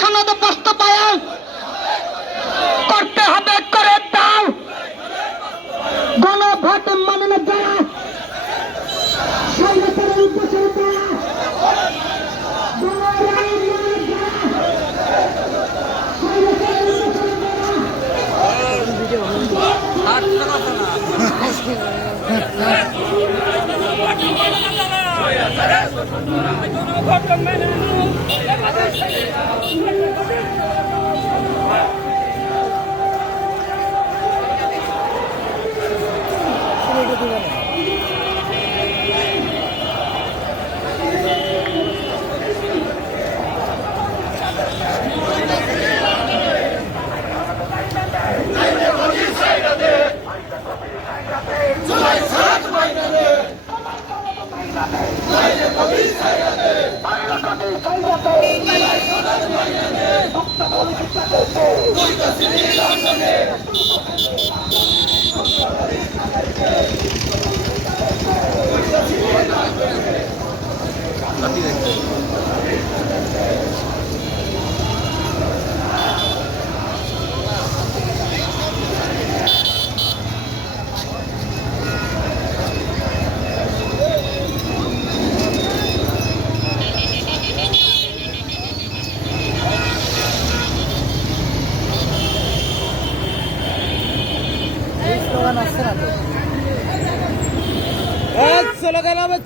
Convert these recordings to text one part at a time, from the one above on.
সনদ বাস্তবায়ন করতে হবে, করে দাও। গণভোট মানে না যারা স্বৈরাচারের উদ্দেশ্যে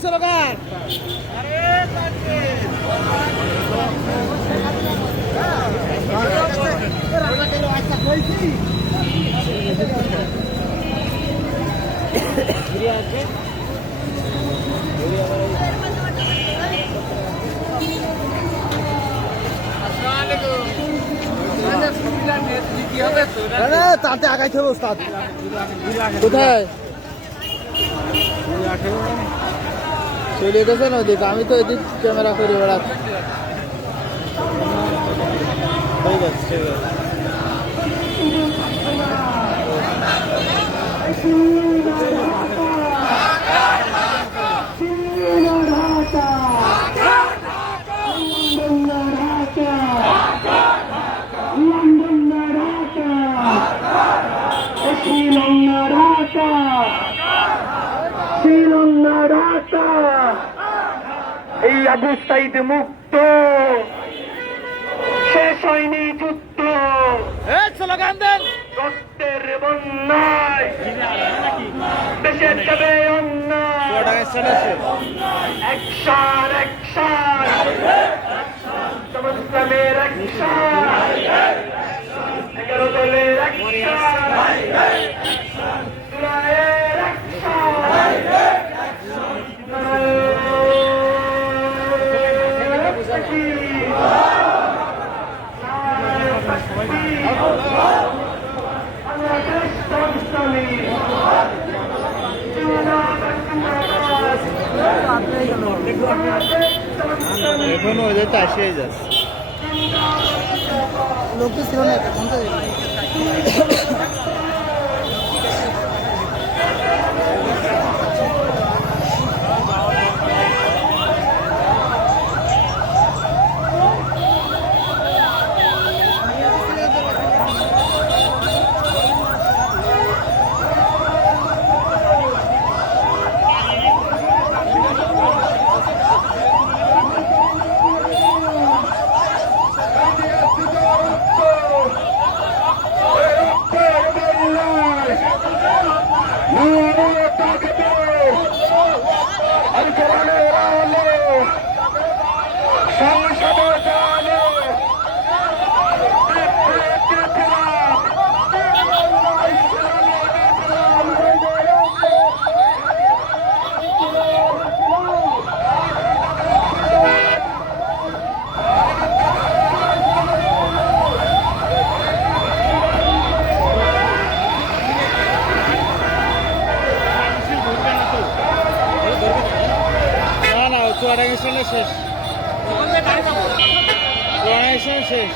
স্লোগান তাতে আগাইতে হবে ওস্তাদ। কোথায় চলে গেছেন ওদিকে? আমি তো এদিক ক্যামেরা করে বেড়াচ্ছি। ঠিক আছে, ঠিক আছে। এই আবু সাইদ মুক্ত, শেষ হয়নি যুদ্ধ, স্লোগান দেন। রক্তের বন্যায় দেশের যাবে অন্যায়, অ্যাকশন অ্যাকশন, ইসলামের অ্যাকশন, 11 দলের অ্যাকশন, জুলাইয়ের অ্যাকশন। এখনো ওদের তো আসে যাচ্ছে লোক ছিল না। ট্রানজেকশনে শেষ, ট্রানজেকশন শেষ।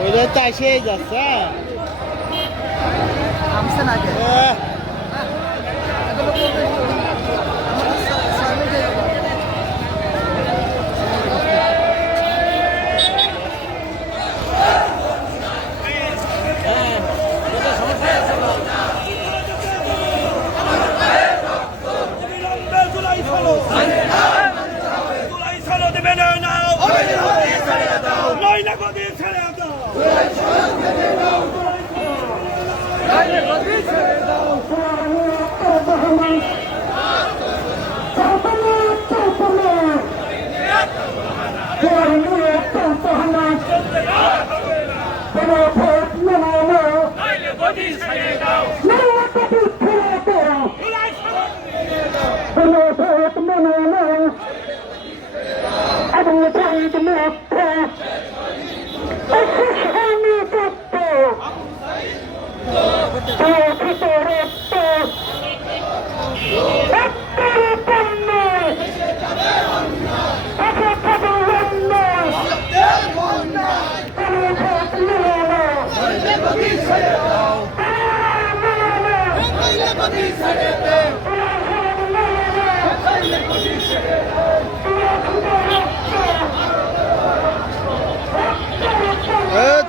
ওইটা তো এসেই যাচ্ছে।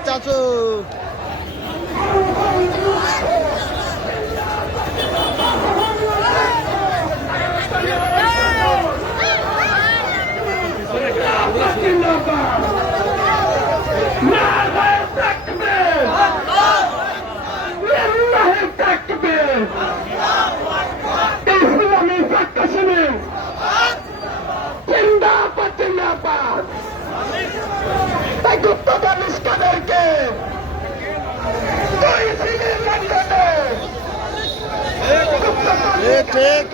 চাচু ঠিক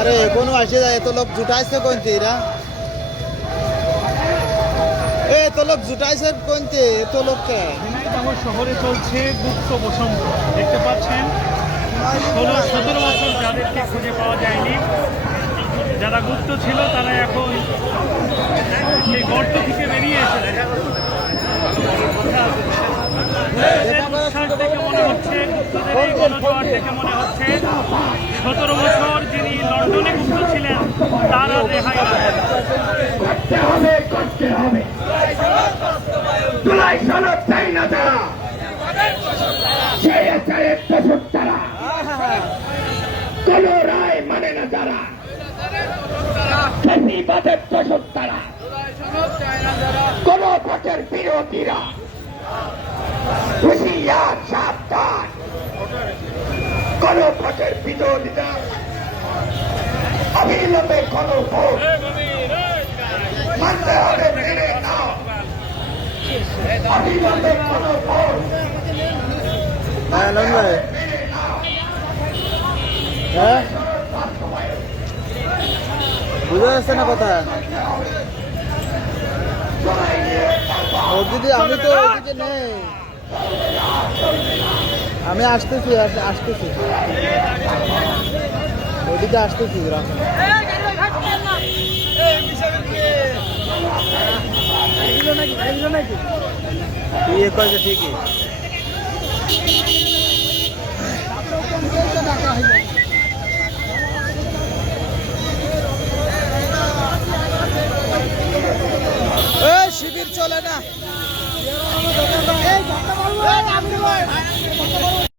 अरे कोनो আসে যায় এত লোক জুটাইছে কোনতে এরা এত লোক জুটাইছে কোনতে এত লোককে আমার শহরে চলছে গুপ্ত বসন্ত দেখতে পাচ্ছেন 16-17 বছর যাদেরকে খুঁজে পাওয়া যায়নি যারা গুপ্ত ছিল তারা এখন সেই গর্ত থেকে বেরিয়ে এসেছে দেখে মনে হচ্ছে গুপ্তদের এই গণজোয়ার দেখে মনে হচ্ছে 17 বছর যিনি লন্ডনে গুপ্ত ছিলেন তার আর রেহাই করতে হবে জুলাই সনদ চাই না তারা তারা কোন রায় মানে না যারা বাদের প্রসব তারা কোন ভোটের বিরোধীরা হুঁশিয়ার সাবধান কোন ভোটের বিরোধীরা অবিলম্বে কোন ভোট মানতে হবে মেনে নাও অবিলম্বে কোন ভোট বুঝা যাচ্ছে না কথা দিদি আমি তো ওদিকে নেই আমি আসতেছি আসতেছি ওদিকে আসতেছি ইয়ে কয়েছে ঠিকই শিবির চলে না।